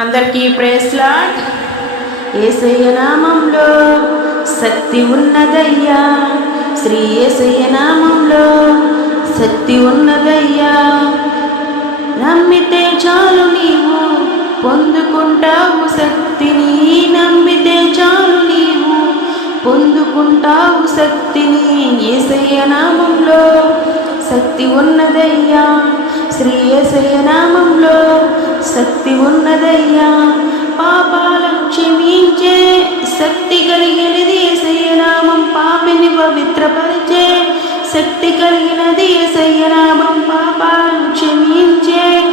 అందరికీ ప్రేస్లాట్ ఏసయ్య నామంలో శక్తి ఉన్నదయ్యా. శ్రీ ఏసయ్య నామంలో శక్తి ఉన్నదయ్యా. నమ్మితే చాలు నీవు పొందుకుంటావు శక్తిని. నమ్మితే చాలు నీవు పొందుకుంటావు శక్తిని. ఏసయ్య నామంలో శక్తి ఉన్నదయ్యా. శ్రీ ఏసయ్య నామంలో శక్తి ఉన్నదయ్యా. పాపాలను క్షమించే శక్తి కలిగినది ఏసయ్యనామం. పాపిని పవిత్రపరిచే శక్తి కలిగినది ఏసయ్య పాపాల పాపాలను క్షమించే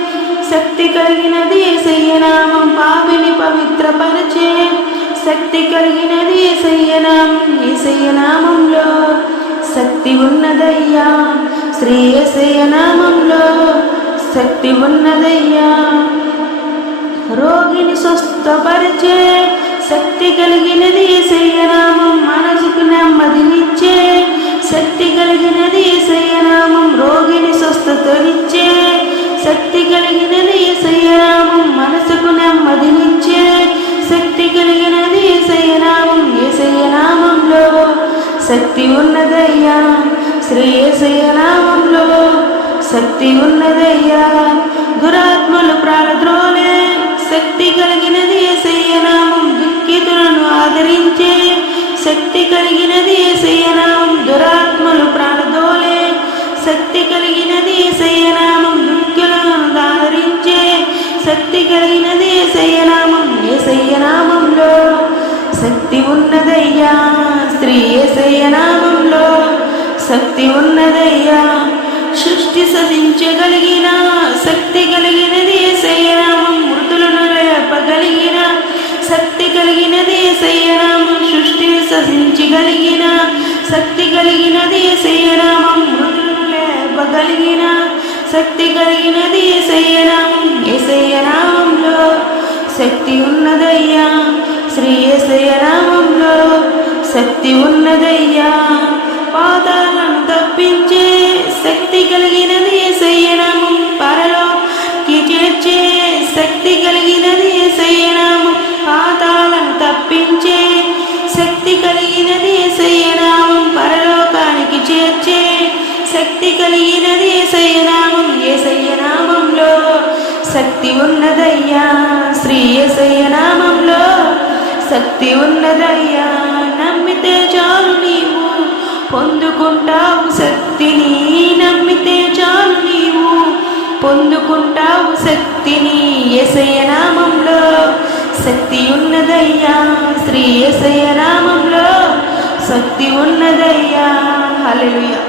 శక్తి కలిగినది ఏసయ్యనామం. పాపిని పవిత్రపరిచే శక్తి కలిగినది ఏసయ్య నామం శక్తి ఉన్నదయ్యా. శ్రీ ఏసయ్యనామంలో శక్తి ఉన్నదయ్యా. స్వస్థపరిచే శక్తి కలిగినది ఏసయ్య మనసుకు నెమ్మదినిచ్చే శక్తి కలిగినది ఏసయ్య రోగిని స్వస్థతనిచ్చే శక్తి కలిగినది ఏసయ్య మనసుకు నెమ్మదినిచ్చే శక్తి కలిగినది ఏసయ్య నామం ఏసయ్య శక్తి ఉన్నదయ్యా. శ్రీ ఏసయ్యనామంలో శక్తి ఉన్నదయ్యా. దురాత్మలు ప్రా శక్తి కలిగినది ఏసయ్య దురాత్మలు ప్రాణదోలే. శక్తి కలిగినది ఏసయ్య దుఃఖులను దాహరించే. శక్తి కలిగినది ఏసయ్య నామం. శక్తి ఉన్నదయ్యా. స్త్రీ ఏసయ్యనామంలో శక్తి ఉన్నదయ్యా. సృష్టి సహించగలిగిన శక్తి కలిగినది ఏసయ్య మృతులను లేపగలిగిన శక్తి కలిగినది ఏసయ్య సృష్టి కలిగిన శక్తి కలిగినది ఏసయ్య లేపగలిగిన శక్తి కలిగినది ఏసయ్య నామం శక్తి ఉన్నదయ్యా. శ్రీ ఏసయ్య శక్తి ఉన్నదయ్యా. పాదాలను తప్పించే శక్తి కలిగినది శయనామం నామం పరలోకి చేర్చే శక్తి కలిగి కలిగినది ఏసయ్యనామం ఏసయ్యనామంలో శక్తి ఉన్నదయ్యా. శ్రీ ఏసయ్యనామంలో శక్తి ఉన్నదయ్యా. నమ్మితే చాలు నీవు పొందుకుంటావు శక్తిని నమ్మితే చాలు నీవు పొందుకుంటావు శక్తిని ఏసయ్యనామంలో శక్తి ఉన్నదయ్యా. శ్రీ ఏసయ్యనామంలో శక్తి ఉన్నదయ్యా. హలలుయా